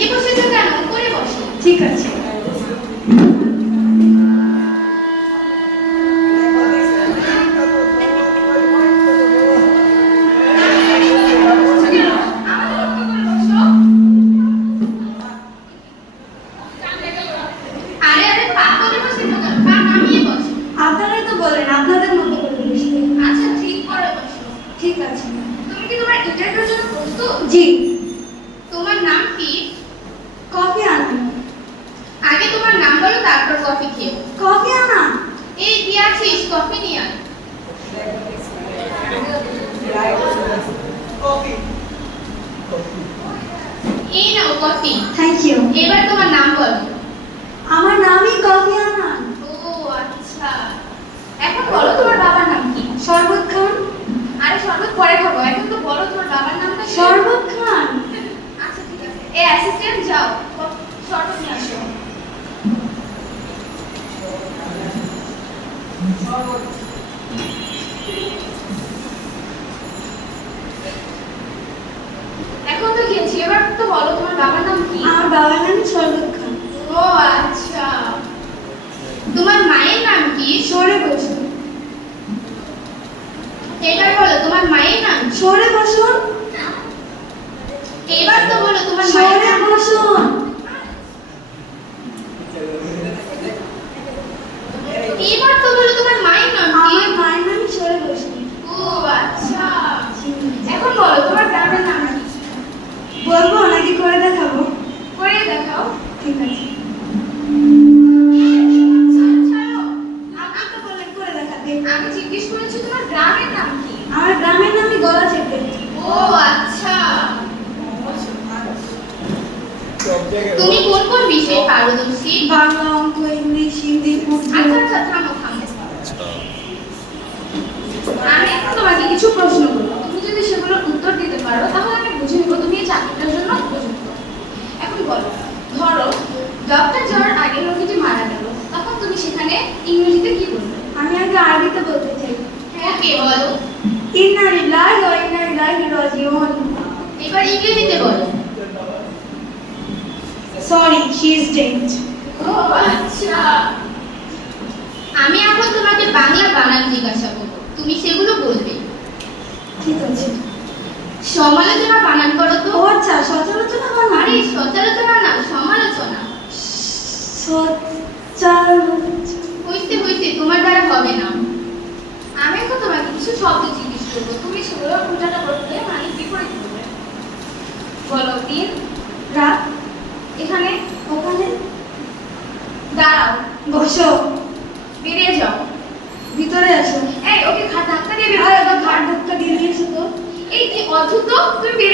নিচে বসেছো কেন? উপরে বসো। ঠিক আছে। আচ্ছা ঠিক আছে। তুমি কি তোমার ইন্টারভিউর জন্য প্রস্তুত? জি তোমার নাম কি কফি আনান আগে তোমার নাম বলো তারপর কফি খেয়ে। কফি আনা? এই কি আছিস? কফি নিয়ে আয়। এই নাও কফি। থ্যাংক ইউ এবার তোমার নাম বলো। আমার নামই কফি আনান ও আচ্ছা এখন বলো তোমার বাবার নাম কি শরবত খান আরে শরবত পরে খাব এখন তো বলো তোমার বাবার নামটা কি? শরবত খান আচ্ছা ঠিক আছে এই অ্যাসিস্ট্যান্ট যাও ক- শরবত নিয়ে আসো এখন তো গেছি এবার তো বলো তোমার বাবার নাম কি? আমার বাবার নাম শরবত খান। ও আচ্ছা। তোমার মায়ের নাম কি? সরে বসুন এবার বলো তোমার মায়ের নাম? সরে বসুন এবার তো বলো তোমার মায়ের নাম কি? এবার তো বলো তোমার মায়ের নাম কি আমার মায়ের নামই সরে বসুন ও আচ্ছা। এখন বলো তোমার গ্রামের নাম কি? বলব নাকি করে দেখাবো। করে দেখাও। ঠিক আছে। বললেন করে দেখাতে আমি জিজ্ঞেস করেছি তোমার গ্রামের নাম কি? আমার গ্রামের নামই গলা চেপে। ও আচ্ছা। তুমি কোন কোন বিষয়ে পারদর্শী? বাংলা অঙ্ক ইংলিশ হিন্দি আচ্ছা আচ্ছা থামো থামো আমি এখন তোমাকে কিছু প্রশ্ন করব তুমি যদি সেগুলোর উত্তর দিতে পারো তাহলে আমি বুঝে নেব। তুমি এই চাকরিটার জন্য উপযুক্ত এখন বলো ধরো ডক্টর যাওয়ার আগে রোগীটি মারা গেল তখন তুমি সেখানে ইংরেজিতে কি বলবে? আমি আগে আরবিতে বলতে চাই। ওকে বলো? ইন্না লিল্লাহি ওয়া ইন্না ইলাইহি রাজিউন। এবার ইংরেজিতে বলো। সরি শি ইজ ডেড ও আচ্ছা। আমি এখন তোমাকে বাংলা বানান জিজ্ঞাসা করব তুমি সেগুলো বলবে ঠিক আছে সমালোচনা বানান করো তো। আচ্ছা সচরাচর আমার আরে সচরাচনা না সমালোচনা। সচার হইতে হইতে তোমার দ্বারা হবে না। আমি এখন তোমাকে কিছু শব্দ জিজ্ঞেস করব। তুমি সেগুলো উল্টাটা করতে মানে বিপরীত করবে। বলো দিন রাত এখানে ওখানে। দাঁড়াও বসো। বেরিয়ে যাও। ভিতরে আসো। এই ওকে খা ধাক্কা দিয়ে বের Welcome